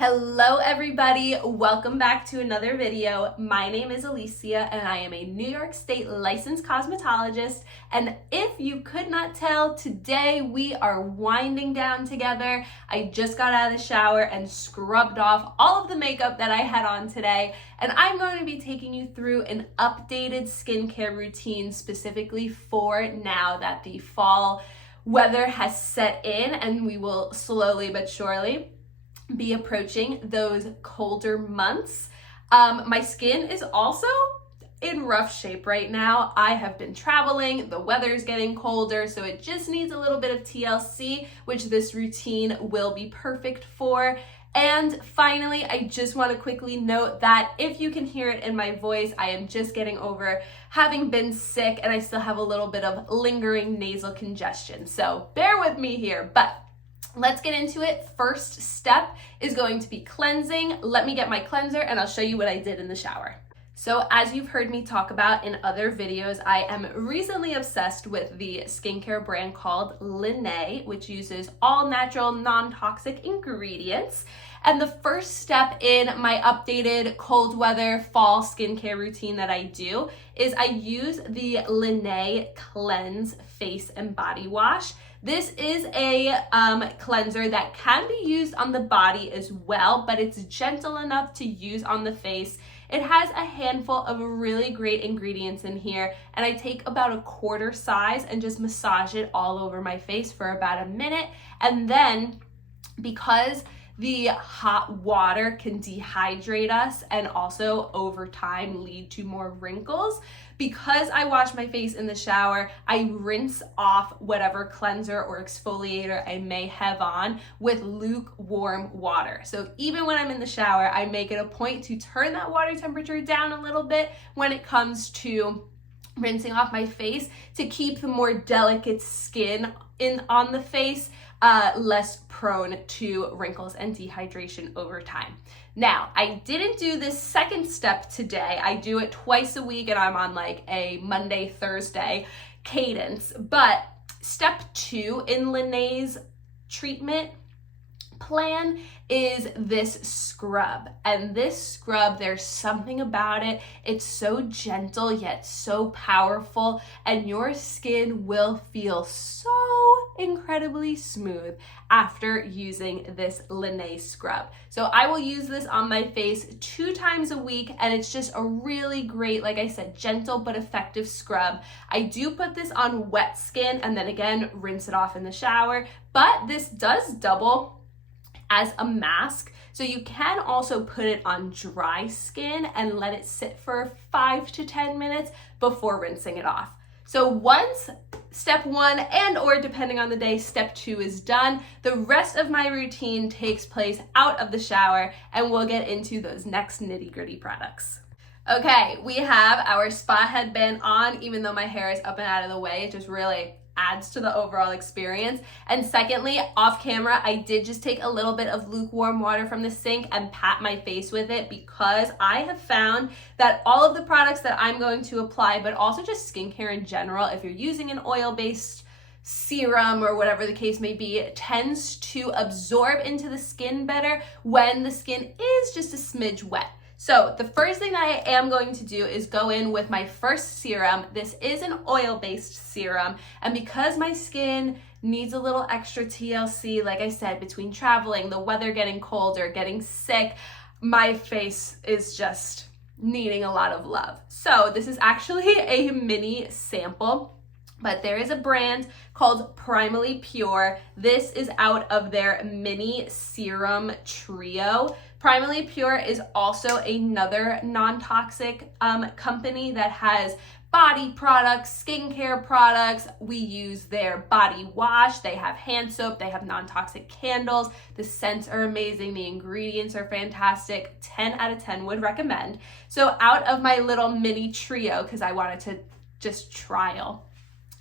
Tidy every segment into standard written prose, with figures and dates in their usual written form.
Hello everybody, welcome back to another video. My name is Alicia and I am a New York State licensed cosmetologist, and if you could not tell, today we are winding down together. I just got out of the shower and scrubbed off all of the makeup that I had on today, and I'm going to be taking you through an updated skincare routine specifically for now that the fall weather has set in and we will slowly but surely be approaching those colder months. My skin is also in rough shape right now. I have been traveling, the weather's getting colder, so it just needs a little bit of TLC, which this routine will be perfect for. And finally, I just want to quickly note that if you can hear it in my voice, I am just getting over having been sick and I still have a little bit of lingering nasal congestion. So bear with me here, but let's get into it. First step is going to be cleansing. Let me get my cleanser and I'll show you what I did in the shower. So as you've heard me talk about in other videos, I am recently obsessed with the skincare brand called Laneige, which uses all natural, non-toxic ingredients. And the first step in my updated cold weather fall skincare routine that I do is I use the Laneige Cleanse Face and Body Wash. This is a cleanser that can be used on the body as well, but it's gentle enough to use on the face. It has a handful of really great ingredients in here, and I take about a quarter size and just massage it all over my face for about a minute. And then, because the hot water can dehydrate us and also over time lead to more wrinkles, because I wash my face in the shower, I rinse off whatever cleanser or exfoliator I may have on with lukewarm water. So even when I'm in the shower, I make it a point to turn that water temperature down a little bit when it comes to rinsing off my face to keep the more delicate skin on the face less prone to wrinkles and dehydration over time. Now, I didn't do this second step today. I do it twice a week and I'm on like a Monday, Thursday cadence. But step 2 in Laneige's treatment plan is this scrub. And this scrub, there's something about it. It's so gentle yet so powerful, and your skin will feel so incredibly smooth after using this Laneige scrub. So I will use this on my face 2 times a week, and it's just a really great, like I said, gentle but effective scrub. I do put this on wet skin and then again rinse it off in the shower, but this does double as a mask. So you can also put it on dry skin and let it sit for 5 to 10 minutes before rinsing it off. So once step 1 and or depending on the day, step 2 is done, the rest of my routine takes place out of the shower, and we'll get into those next nitty-gritty products. Okay, we have our spa headband on. Even though my hair is up and out of the way, it just really adds to the overall experience. And secondly, off camera, I did just take a little bit of lukewarm water from the sink and pat my face with it, because I have found that all of the products that I'm going to apply, but also just skincare in general, if you're using an oil-based serum or whatever the case may be, it tends to absorb into the skin better when the skin is just a smidge wet. So the first thing that I am going to do is go in with my first serum. This is an oil-based serum, and because my skin needs a little extra TLC, like I said, between traveling, the weather getting colder, getting sick, my face is just needing a lot of love. So this is actually a mini sample, but there is a brand called Primally Pure. This is out of their mini serum trio. Primally Pure is also another non-toxic company that has body products, skincare products. We use their body wash. They have hand soap. They have non-toxic candles. The scents are amazing. The ingredients are fantastic. 10 out of 10 would recommend. So out of my little mini trio, because I wanted to just trial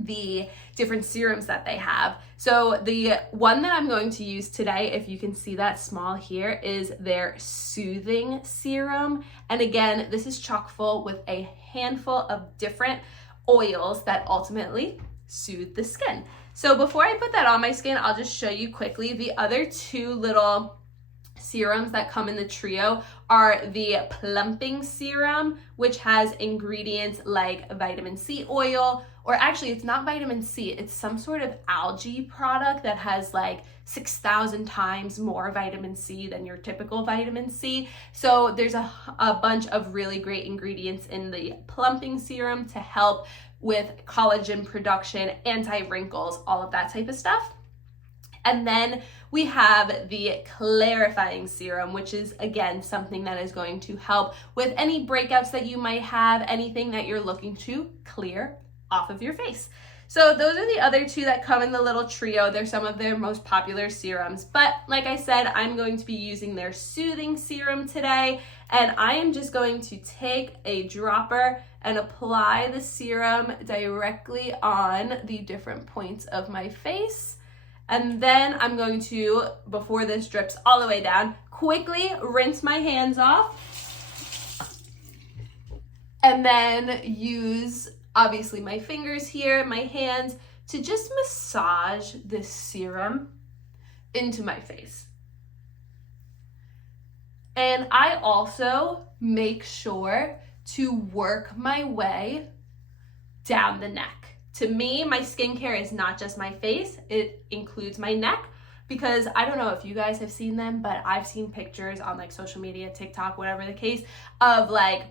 the different serums that they have. So the one that I'm going to use today, if you can see that small here, is their Soothing Serum. And again, this is chock full with a handful of different oils that ultimately soothe the skin. So before I put that on my skin, I'll just show you quickly the other 2 little serums that come in the trio are the plumping serum, which has ingredients like vitamin C oil, or actually it's not vitamin C, it's some sort of algae product that has like 6,000 times more vitamin C than your typical vitamin C. So there's a bunch of really great ingredients in the plumping serum to help with collagen production, anti-wrinkles, all of that type of stuff. And then we have the clarifying serum, which is, again, something that is going to help with any breakouts that you might have, anything that you're looking to clear off of your face. So those are the other two that come in the little trio. They're some of their most popular serums. But like I said, I'm going to be using their soothing serum today. And I am just going to take a dropper and apply the serum directly on the different points of my face. And then I'm going to, before this drips all the way down, quickly rinse my hands off. And then use, obviously, my fingers here, my hands, to just massage this serum into my face. And I also make sure to work my way down the neck. To me, my skincare is not just my face, it includes my neck, because I don't know if you guys have seen them, but I've seen pictures on like social media, TikTok, whatever the case, of like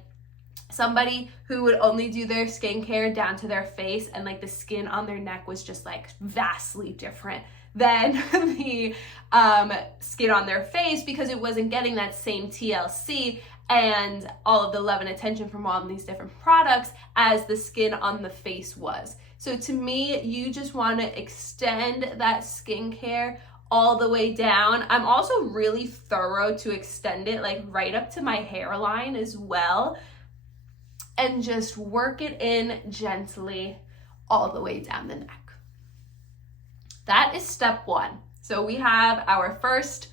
somebody who would only do their skincare down to their face, and like the skin on their neck was just like vastly different than the skin on their face, because it wasn't getting that same TLC and all of the love and attention from all of these different products as the skin on the face was. So to me, you just want to extend that skincare all the way down. I'm also really thorough to extend it like right up to my hairline as well, and just work it in gently all the way down the neck. That is step one. So we have our first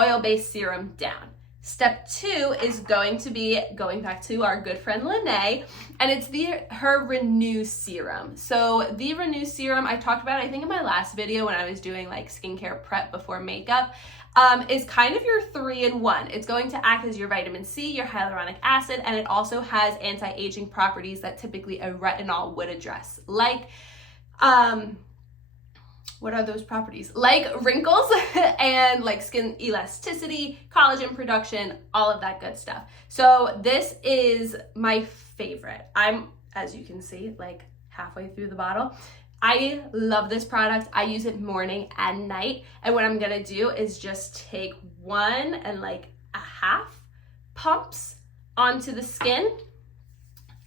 oil-based serum down. Step two is going to be going back to our good friend Lene, and it's her Renew serum. So the Renew serum I talked about, I think in my last video when I was doing like skincare prep before makeup, is kind of your 3-in-1. It's going to act as your vitamin C, your hyaluronic acid, and it also has anti-aging properties that typically a retinol would address. Like, what are those properties? Like wrinkles and like skin elasticity, collagen production, all of that good stuff. So this is my favorite. I'm, as you can see, like halfway through the bottle. I love this product. I use it morning and night. And what I'm gonna do is just take 1.5 pumps onto the skin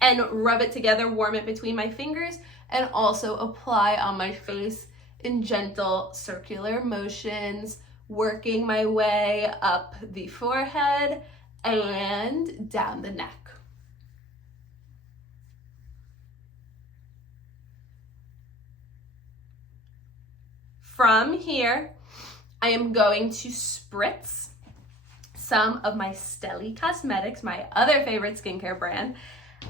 and rub it together, warm it between my fingers, and also apply on my face in gentle circular motions, working my way up the forehead and down the neck. From here, I am going to spritz some of my Steli Cosmetics, my other favorite skincare brand.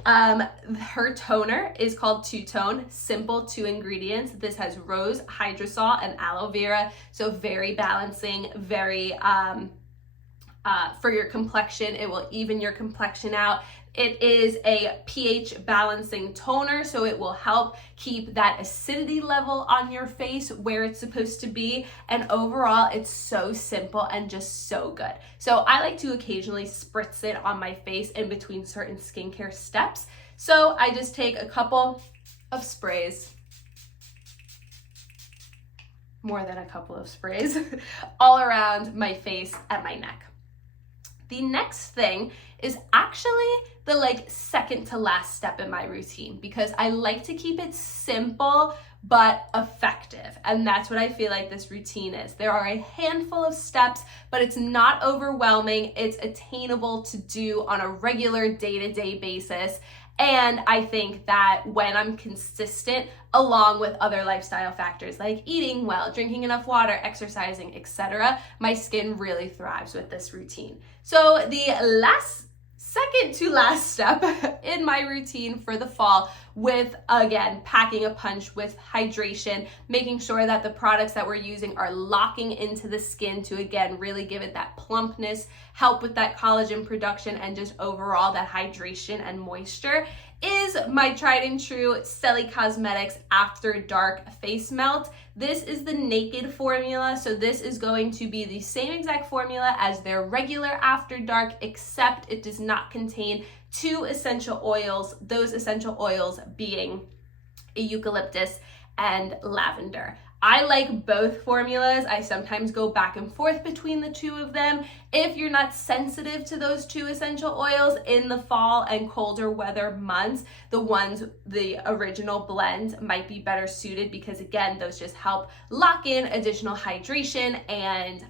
Her toner is called Two Tone, simple 2 ingredients. This has rose, hydrosol, and aloe vera, so very balancing, very for your complexion. It will even your complexion out. It is a pH balancing toner, so it will help keep that acidity level on your face where it's supposed to be. And overall, it's so simple and just so good. So I like to occasionally spritz it on my face in between certain skincare steps. So I just take a couple of sprays, more than a couple of sprays, all around my face and my neck. The next thing is actually the second to last step in my routine, because I like to keep it simple but effective. And that's what I feel like this routine is. There are a handful of steps, but it's not overwhelming. It's attainable to do on a regular day-to-day basis. And I think that when I'm consistent, along with other lifestyle factors like eating well, drinking enough water, exercising, etc., my skin really thrives with this routine. So the second to last step in my routine for the fall with, again, packing a punch with hydration, making sure that the products that we're using are locking into the skin to, again, really give it that plumpness, help with that collagen production, and just overall that hydration and moisture, is my tried and true Steli Cosmetics After Dark Face Melt. This is the naked formula, so this is going to be the same exact formula as their regular After Dark, except it does not contain 2 essential oils, those essential oils being eucalyptus and lavender. I like both formulas. I sometimes go back and forth between the 2 of them. If you're not sensitive to those 2 essential oils in the fall and colder weather months, the original blend might be better suited, because again, those just help lock in additional hydration and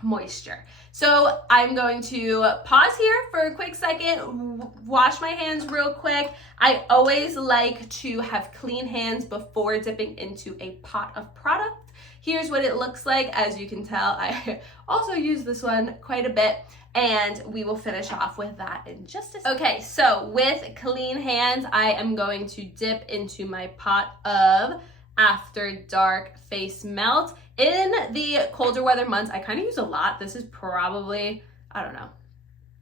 moisture. So I'm going to pause here for a quick second, wash my hands real quick. I always like to have clean hands before dipping into a pot of product. Here's what it looks like. As you can tell, I also use this one quite a bit, and we will finish off with that in just a second. Okay, so with clean hands, I am going to dip into my pot of After Dark Face Melt. In the colder weather months, I kind of use a lot. This is probably, I don't know,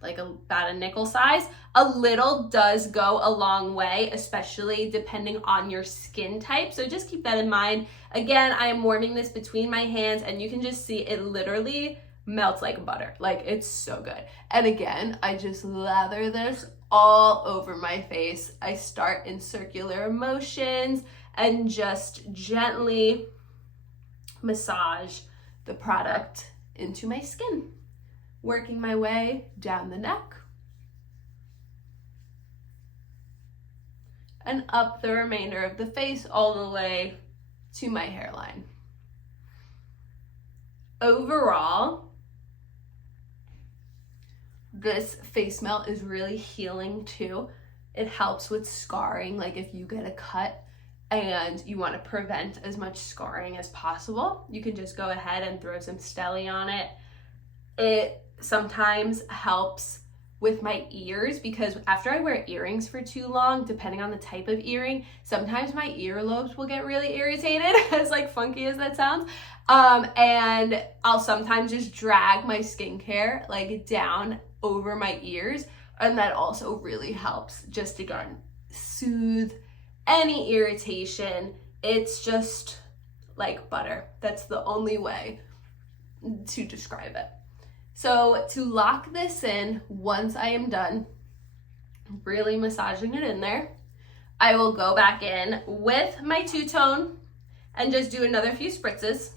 like about a nickel size. A little does go a long way, especially depending on your skin type. So just keep that in mind. Again, I am warming this between my hands, and you can just see it literally melts like butter. Like, it's so good. And again, I just lather this all over my face. I start in circular motions and just gently massage the product into my skin, working my way down the neck and up the remainder of the face all the way to my hairline. Overall, this face melt is really healing too. It helps with scarring, like if you get a cut and you want to prevent as much scarring as possible, you can just go ahead and throw some Steli on it. It sometimes helps with my ears, because after I wear earrings for too long, depending on the type of earring, sometimes my earlobes will get really irritated, as like funky as that sounds. And I'll sometimes just drag my skincare like down over my ears, and that also really helps just, again, soothe any irritation. It's just like butter. That's the only way to describe it. So to lock this in, once I am done really massaging it in there, I will go back in with my two-tone and just do another few spritzes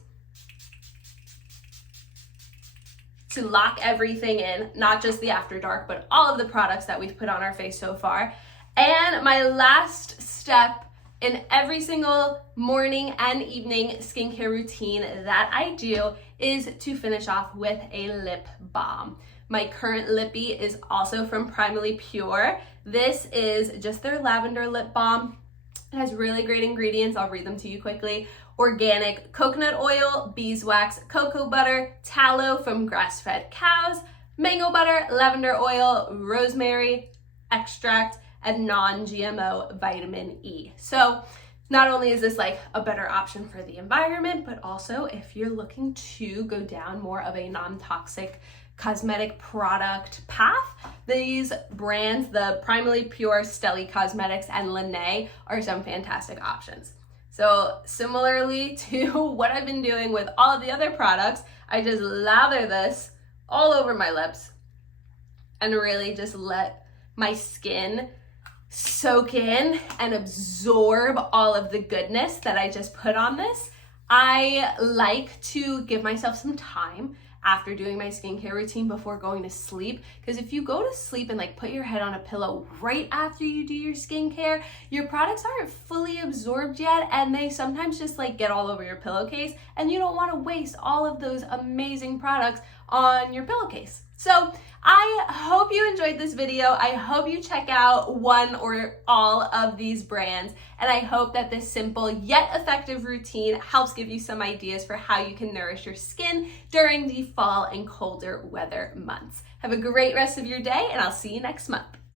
to lock everything in, not just the After Dark, but all of the products that we've put on our face so far. And my last step in every single morning and evening skincare routine that I do is to finish off with a lip balm. My current lippy is also from Primally Pure. This is just their lavender lip balm. It has really great ingredients. I'll read them to you quickly. Organic coconut oil, beeswax, cocoa butter, tallow from grass-fed cows, mango butter, lavender oil, rosemary extract, and non-GMO vitamin E. So not only is this like a better option for the environment, but also if you're looking to go down more of a non-toxic cosmetic product path, these brands, the Primally Pure, Steli Cosmetics, and Lene, are some fantastic options. So similarly to what I've been doing with all of the other products, I just lather this all over my lips and really just let my skin soak in and absorb all of the goodness that I just put on this. I like to give myself some time after doing my skincare routine before going to sleep, because if you go to sleep and like put your head on a pillow right after you do your skincare, your products aren't fully absorbed yet, and they sometimes just like get all over your pillowcase, and you don't want to waste all of those amazing products on your pillowcase. So I hope you enjoyed this video. I hope you check out one or all of these brands, and I hope that this simple yet effective routine helps give you some ideas for how you can nourish your skin during the fall and colder weather months. Have a great rest of your day, and I'll see you next month.